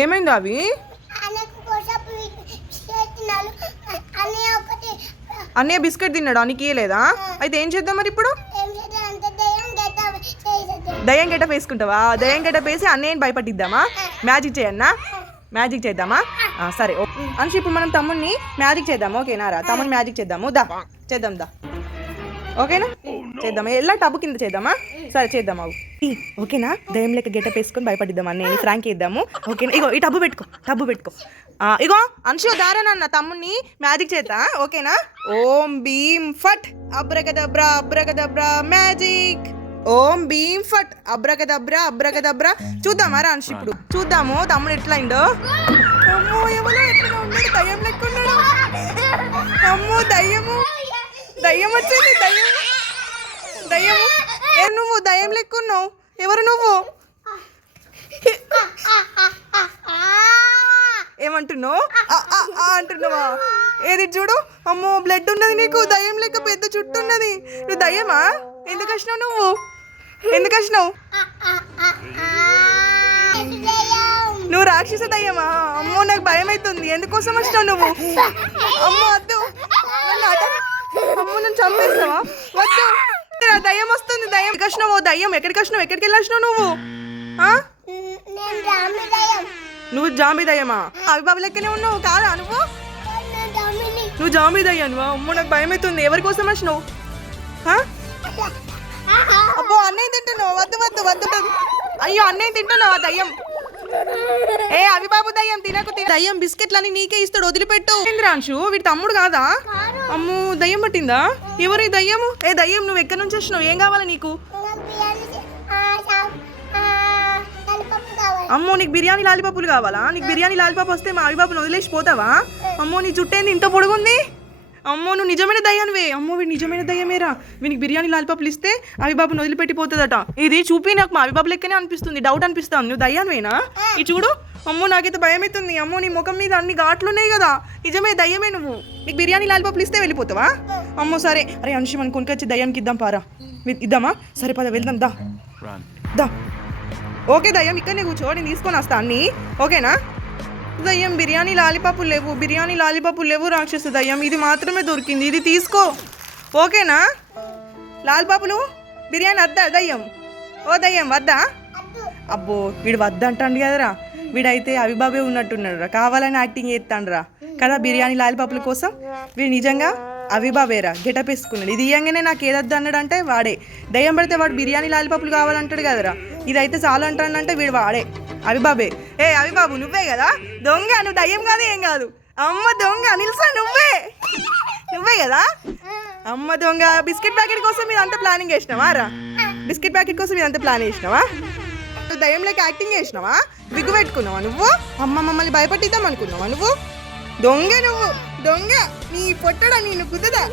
ఏమైంది అవి? అన్నయ్య బిస్కెట్ తిన్నాడు? నీకు ఇయ్యలేదా? అయితే ఏం చేద్దాం మరి ఇప్పుడు? ఏం చేద్దాం అంత దయ్యం గెటప్ వేసుకుంటావా? దయ్యం గెటప్ వేసి అన్నయ్యని భయపట్టిద్దామా? మ్యాజిక్ చేయన్నా? మ్యాజిక్ చేద్దామా? సరే అనుషి ఇప్పుడు మనం తమ్ముడిని మ్యాజిక్ చేద్దాం ఓకేనా రా? తమ్ముని మ్యాజిక్ చేద్దాము దా. చేద్దాం దా. ఓకేనా? చేద్దామా? ఎలా టబ్బు కింద చేద్దామా? సరే చేద్దాం అవు ఓకేనా? దయ్యం లెక్క గెటప్ వేసుకొని భయపడిద్దాం నేను ఫ్రాంక్ ఇద్దాము ఓకేనా? ఇగో ఈ టబ్బు పెట్టుకో టబ్బు పెట్టుకో. ఇగో అంశు దారానన్న తమ్ముడిని మ్యాజిక్ చేద్దా? ఓకేనా? ఓం భీమ్ ఫట్ అబ్రగదబ్రా అబ్రగదబ్రా మ్యాజిక్. ఓం భీమ్ ఫట్ అబ్రగదబ్రా అబ్రగదబ్రా. చూద్దామా రా అంశు ఇప్పుడు? చూద్దాము. తమ్ముడు ఎట్లా అయిందో అమ్మో ఎవరో ఎట్లా ఉన్నాడు. దయ్యం లెక్క ఉన్నాడు. అమ్మో దయ్యము. దయ్యం వచ్చింది దయ్యం దయ్యము? ఏ నువ్వు? దయ్యం లెక్కున్నావు? ఎవరు నువ్వు? ఏమంటున్నావు? అంటున్నావా? ఏది చూడు? అమ్మో బ్లడ్ ఉన్నది నీకు. దయ్యం లెక్క పెద్ద చుట్టూ ఉన్నది. నువ్వు దయ్యమా? ఎందుకు వచ్చినావు నువ్వు? ఎందుకు వచ్చినావు నువ్వు రాక్షస దయ్యమా? అమ్మో నాకు భయం అవుతుంది ఎందుకోసం వచ్చినావు నువ్వు? అమ్మో వద్దు నన్ను అట అమ్మో నన్ను చంపేస్తావా? వద్దు. దయ్యం వస్తుంది దయ్యం. ఎక్కడికి వచ్చినావు? దయ్యం. ఎక్కడికి వచ్చినావు? ఎక్కడికి వెళ్ళి వచ్చినావు నువ్వు నువ్వు జాంబీ దయ్యమా? అవిబాబు లెక్కనే ఉన్నావు కాదా నువ్వు? నువ్వు జాంబీ దయ్యానువా? అమ్మో నాకు భయం అవుతుంది ఎవరి కోసం వచ్చినావు? ఆ? అబ్బో అన్నయ్య తింటున్నావు. వద్దు వద్దు వద్దు వద్దు. అయ్యో అన్నయ్య తింటున్నావు ఆ దయ్యం? ఏ అవిబాబు దయ్యం తినకు దయ్యం బిస్కెట్లని నీకే ఇస్తాడు వదిలిపెట్టు. ఇంద్రాంశు వీడి తమ్ముడు కాదా? అమ్ము దయ్యం పట్టిందా? ఎవరి దయ్యము? ఏ దయ్యం నువ్వు ఎక్కడి నుంచి వచ్చినావు? ఏం కావాలి నీకు? అమ్మో నీకు బిర్యానీ లాలిపప్పులు కావాలా? నీకు బిర్యానీ లాలిపప్పు వస్తే మా అవిబాబుని వదిలేసి పోతావా? అమ్మో నీ జుట్టేంది ఇంత పొడుగుంది? అమ్మో నువ్వు నిజమైన దయ్యానివే. అమ్మో వీడు నిజమైన దయ్యమేరా. వీనికి బిర్యానీ లాలిపప్పులు ఇస్తే అవిబాబుని వదిలిపెట్టి పోతుందట ఇది చూపి నాకు మా అవిబాబు లెక్కనే అనిపిస్తుంది డౌట్ అనిపిస్తాను నువ్వు దయ్యానివేనా? ఇది చూడు. అమ్మో నాకైతే భయం అవుతుంది అమ్మో నీ ముఖం మీద అన్ని ఘాట్లు ఉన్నాయి కదా. నిజమే దయ్యమే నువ్వు. నీకు బిర్యానీ లాలిపప్పులు ఇస్తే వెళ్ళిపోతావా? అమ్మో సరే. అరే అనుషి మనం కొనుకొచ్చి దయ్యానికి ఇద్దాం పారా. ఇద్దామా? సరే పద వెళ్దాం దా. దా. ఓకే దయ్యం ఇక్కడనే కూర్చో. నేను తీసుకొని వస్తా అన్ని. ఓకేనా? దయ్యం బిర్యానీ లాలిపప్పులు లేవు. బిర్యానీ లాలిపప్పులు లేవు రాక్షస దయ్యం. ఇది మాత్రమే దొరికింది. ఇది తీసుకో. ఓకేనా? లాలిపాపులు బిర్యానీ వద్దా దయ్యం. ఓ దయ్యం వద్దా. అబ్బో వీడు వద్దంటాడు కదరా. వీడైతే అవిబాబే ఉన్నట్టున్నాడు కావాలని యాక్టింగ్ చేస్తాడురా. కదా బిర్యానీ లాలిపాపుల కోసం? వీడు నిజంగా అవిబాబేరా. గెటప్ వేసుకున్నాడు. ఇది ఇయ్యంగానే నాకు ఏదద్దు అన్నాడంటే వాడే. దయ్యం పడితే వాడు బిర్యానీ లాలిపాపులు కావాలంటాడు కదరా. ఇదైతే చాలు అంటాడంటే వీడు వాడే. అవిబాబే. ఏ అవిబాబు నువ్వే కదా? దొంగ నువ్వు దయ్యం కాదు ఏం కాదు. అమ్మ దొంగ నిల్సా నువ్వే. నువ్వే కదా? అమ్మ దొంగ బిస్కెట్ ప్యాకెట్ కోసం మీరు అంత ప్లానింగ్ చేసినావా? రా. బిస్కెట్ ప్యాకెట్ కోసం మీరు అంత ప్లాన్ చేసినావా? నువ్వు దయ్యం లేక యాక్టింగ్ చేసినావా? విగ్గు పెట్టుకున్నావా నువ్వు? అమ్మ మమ్మల్ని భయపెట్టిద్దాం అనుకున్నావా నువ్వు? దొంగ నువ్వు దొంగ నీ పొట్టడా నేను కుదదా